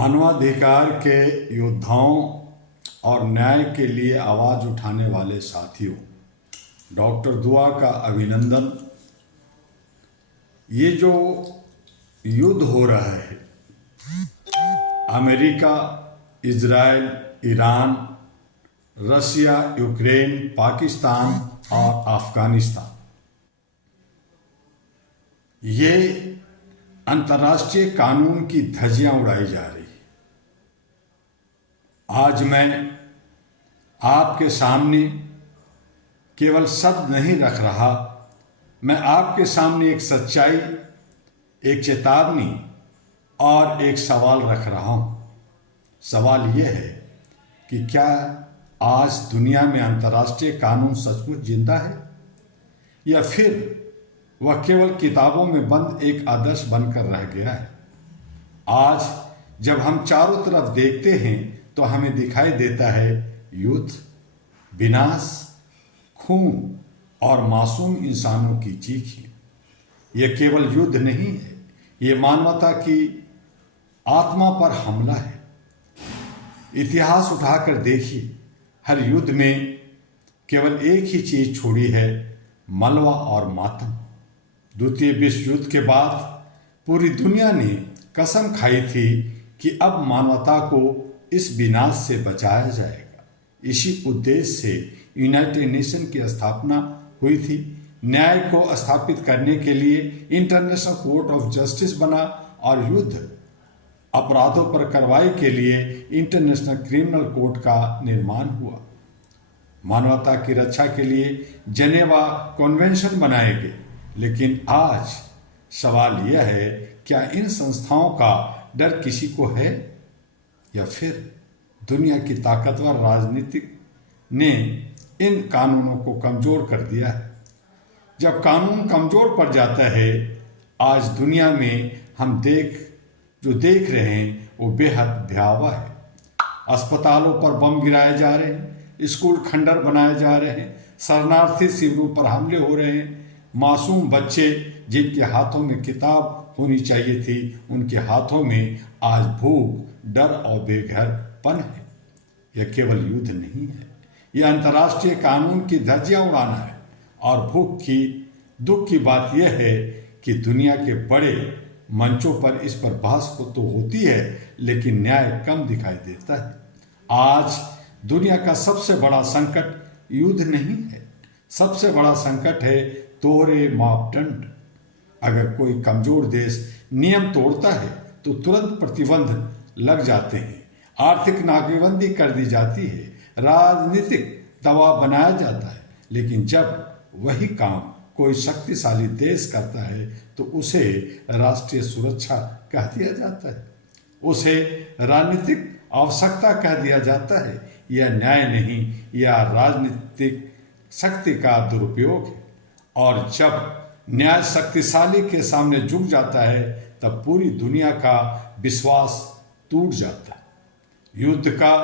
मानवाधिकार के योद्धाओं और न्याय के लिए आवाज़ उठाने वाले साथियों, डॉक्टर दुआ का अभिनंदन। ये जो युद्ध हो रहा है, अमेरिका, इजराइल, ईरान, रसिया, यूक्रेन, पाकिस्तान और अफगानिस्तान, ये अंतर्राष्ट्रीय कानून की धज्जियां उड़ाई जा रही है। आज मैं आपके सामने केवल शब्द नहीं रख रहा, मैं आपके सामने एक सच्चाई, एक चेतावनी और एक सवाल रख रहा हूं। सवाल यह है कि क्या आज दुनिया में अंतर्राष्ट्रीय कानून सचमुच जिंदा है, या फिर वह केवल किताबों में बंद एक आदर्श बनकर रह गया है। आज जब हम चारों तरफ देखते हैं तो हमें दिखाई देता है युद्ध, विनाश, खून और मासूम इंसानों की चीखें। यह केवल युद्ध नहीं है, ये मानवता की आत्मा पर हमला है। इतिहास उठाकर देखिए, हर युद्ध में केवल एक ही चीज छोड़ी है, मलबा और मातम। द्वितीय विश्व युद्ध के बाद पूरी दुनिया ने कसम खाई थी कि अब मानवता को इस विनाश से बचाया जाएगा। इसी उद्देश्य से यूनाइटेड नेशन की स्थापना हुई थी। न्याय को स्थापित करने के लिए इंटरनेशनल कोर्ट ऑफ जस्टिस बना और युद्ध अपराधों पर कार्रवाई के लिए इंटरनेशनल क्रिमिनल कोर्ट का निर्माण हुआ। मानवता की रक्षा के लिए जेनेवा कन्वेंशन बनाए गए। लेकिन आज सवाल यह है, क्या इन संस्थाओं का डर किसी को है, या फिर दुनिया की ताकतवर राजनीतिक ने इन कानूनों को कमजोर कर दिया है? जब कानून कमजोर पड़ जाता है, आज दुनिया में हम जो देख रहे हैं वो बेहद भयावह है। अस्पतालों पर बम गिराए जा रहे हैं, स्कूल खंडर बनाए जा रहे हैं, शरणार्थी शिविरों पर हमले हो रहे हैं। मासूम बच्चे जिनके हाथों में किताब होनी चाहिए थी, उनके हाथों में आज भूख, डर और बेघरपन है। यह केवल युद्ध नहीं है, यह अंतर्राष्ट्रीय कानून की धज्जियां उड़ाना है। और दुख की बात यह है कि दुनिया के बड़े मंचों पर इस पर बहस तो होती है, लेकिन न्याय कम दिखाई देता है। आज दुनिया का सबसे बड़ा संकट युद्ध नहीं है, सबसे बड़ा संकट है दोहरे मापदंड। अगर कोई कमजोर देश नियम तोड़ता है तो तुरंत प्रतिबंध लग जाते हैं, आर्थिक नाकेबंदी कर दी जाती है, राजनीतिक दबाव बनाया जाता है। लेकिन जब वही काम कोई शक्तिशाली देश करता है तो उसे राष्ट्रीय सुरक्षा कह दिया जाता है, उसे राजनीतिक आवश्यकता कह दिया जाता है। यह न्याय नहीं, यह राजनीतिक शक्ति का दुरुपयोग है। और जब न्याय शक्तिशाली के सामने झुक जाता है तब पूरी दुनिया का विश्वास टूट जाता है। युद्ध का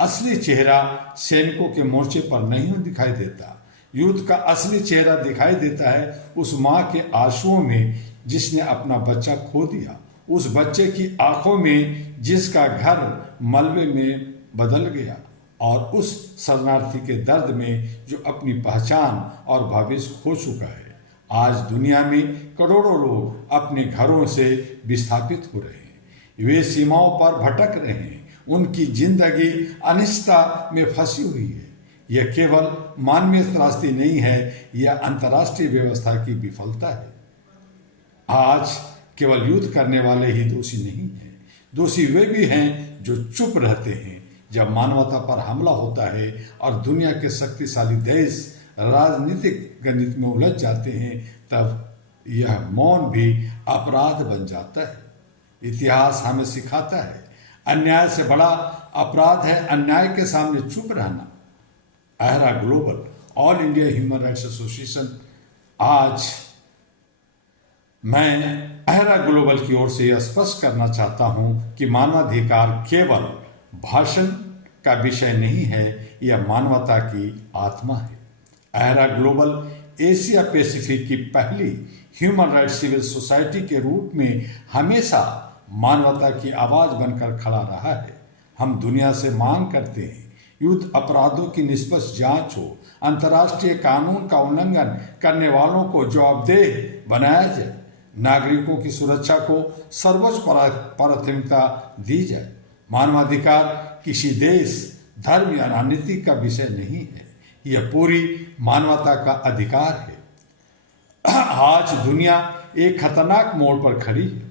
असली चेहरा सैनिकों के मोर्चे पर नहीं दिखाई देता। युद्ध का असली चेहरा दिखाई देता है उस माँ के आंसुओं में जिसने अपना बच्चा खो दिया, उस बच्चे की आंखों में जिसका घर मलबे में बदल गया, और उस शरणार्थी के दर्द में जो अपनी पहचान और भविष्य खो चुका है। आज दुनिया में करोड़ों लोग अपने घरों से विस्थापित हो रहे हैं, वे सीमाओं पर भटक रहे हैं, उनकी जिंदगी अनिश्चितता में फंसी हुई है। यह केवल मानवीय त्रासदी नहीं है, यह अंतर्राष्ट्रीय व्यवस्था की विफलता है। आज केवल युद्ध करने वाले ही दोषी नहीं हैं, दोषी वे भी हैं जो चुप रहते हैं। जब मानवता पर हमला होता है और दुनिया के शक्तिशाली देश राजनीतिक गणित में उलझ जाते हैं, तब यह मौन भी अपराध बन जाता है। इतिहास हमें सिखाता है, अन्याय से बड़ा अपराध है अन्याय के सामने चुप रहना। AHRA global, all India human rights association, आज मैं अहरा ग्लोबल की ओर से यह स्पष्ट करना चाहता हूं कि मानवाधिकार केवल भाषण का विषय नहीं है, यह मानवता की आत्मा है। अहरा ग्लोबल एशिया पैसिफिक की पहली ह्यूमन राइट्स सिविल सोसाइटी के रूप में हमेशा मानवता की आवाज बनकर खड़ा रहा है। हम दुनिया से मांग करते हैं युद्ध अपराधों की निष्पक्ष जांच हो, अंतर्राष्ट्रीय कानून का उल्लंघन करने वालों को जवाबदेह बनाया जाए, नागरिकों की सुरक्षा को सर्वोच्च प्राथमिकता दी जाए। मानवाधिकार किसी देश, धर्म या राजनीति का विषय नहीं है, यह पूरी मानवता का अधिकार है। आज दुनिया एक खतरनाक मोड़ पर खड़ी है।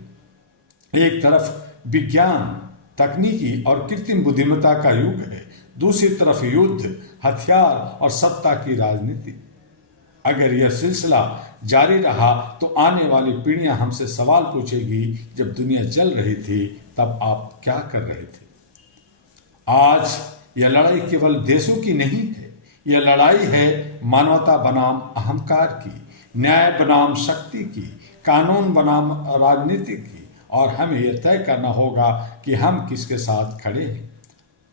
एक तरफ विज्ञान, तकनीकी और कृत्रिम बुद्धिमत्ता का युग है, दूसरी तरफ युद्ध, हथियार और सत्ता की राजनीति। अगर यह सिलसिला जारी रहा तो आने वाली पीढ़ियां हमसे सवाल पूछेगी, जब दुनिया जल रही थी तब आप क्या कर रहे थे। आज यह लड़ाई केवल देशों की नहीं है, यह लड़ाई है मानवता बनाम अहंकार की, न्याय बनाम शक्ति की, कानून बनाम राजनीति की, और हमें यह तय करना होगा कि हम किसके साथ खड़े हैं।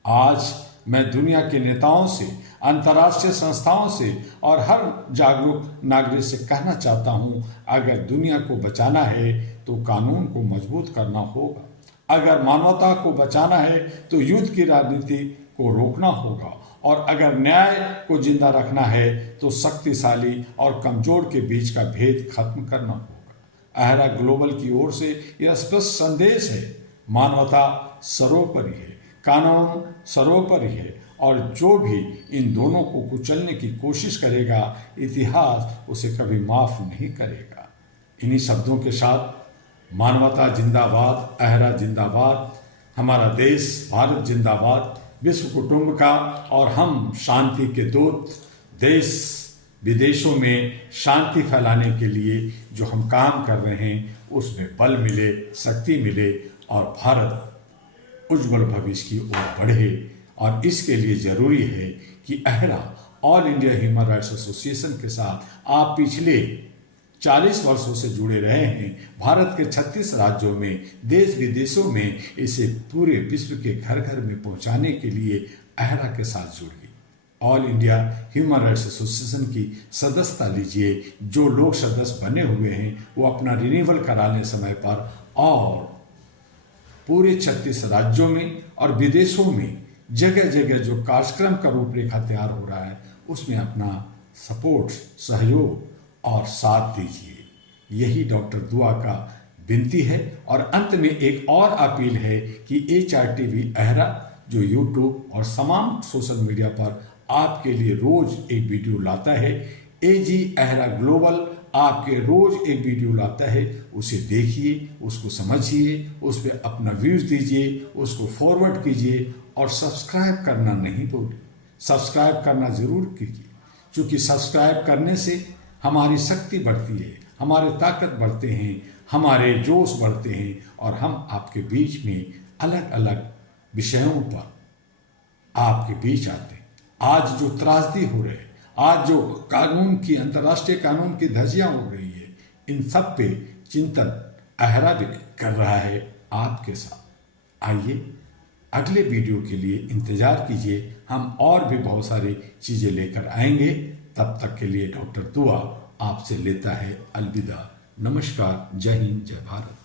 आज मैं दुनिया के नेताओं से, अंतर्राष्ट्रीय संस्थाओं से और हर जागरूक नागरिक से कहना चाहता हूं, अगर दुनिया को बचाना है तो कानून को मजबूत करना होगा। अगर मानवता को बचाना है तो युद्ध की राजनीति को रोकना होगा, और अगर न्याय को जिंदा रखना है तो शक्तिशाली और कमजोर के बीच का भेद खत्म करना होगा। अहरा ग्लोबल की ओर से यह स्पष्ट संदेश है, मानवता सर्वोपरि है, कानून सर्वोपरि है, और जो भी इन दोनों को कुचलने की कोशिश करेगा, इतिहास उसे कभी माफ नहीं करेगा। इन्हीं शब्दों के साथ मानवता जिंदाबाद, अहरा जिंदाबाद, हमारा देश भारत जिंदाबाद, विश्व कुटुंब का और हम शांति के दूत, देश विदेशों में शांति फैलाने के लिए जो हम काम कर रहे हैं उसमें बल मिले, शक्ति मिले और भारत उज्जवल भविष्य की ओर बढ़े। और इसके लिए जरूरी है कि AHRA all India human rights association के साथ आप पिछले 40 वर्षों से जुड़े रहे हैं। भारत के 36 राज्यों में, देश विदेशों में इसे पूरे विश्व के घर घर में पहुंचाने के लिए अहरा के साथ जुड़िए। All India human rights association की सदस्यता लीजिए। जो लोग सदस्य बने हुए हैं वो अपना रिन्यूअल करा लें समय पर, और पूरे 36 राज्यों में और विदेशों में जगह जगह जो कार्यक्रम का रूपरेखा तैयार हो रहा है उसमें अपना सपोर्ट, सहयोग और साथ दीजिए। यही डॉक्टर दुआ का विनती है। और अंत में एक और अपील है कि HRTV अहरा जो यूट्यूब और तमाम सोशल मीडिया पर आपके लिए रोज एक वीडियो लाता है, AG अहरा ग्लोबल आपके रोज एक वीडियो लाता है, उसे देखिए, उसको समझिए, उस पर अपना व्यूज दीजिए, उसको फॉरवर्ड कीजिए और सब्सक्राइब करना नहीं भूलिए। सब्सक्राइब करना जरूर कीजिए, क्योंकि सब्सक्राइब करने से हमारी शक्ति बढ़ती है, हमारे ताकत बढ़ते हैं, हमारे जोश बढ़ते हैं, और हम आपके बीच में अलग अलग विषयों पर आपके बीच आते हैं। आज जो त्रासदी हो रही है, आज जो कानून की, अंतर्राष्ट्रीय कानून की धज्जियां उड़ रही है, इन सब पे चिंतन अहरा भी कर रहा है आपके साथ। आइए अगले वीडियो के लिए इंतजार कीजिए, हम और भी बहुत सारी चीजें लेकर आएंगे। तब तक के लिए डॉक्टर दुआ आपसे लेता है अलविदा। नमस्कार, जय हिंद, जय भारत।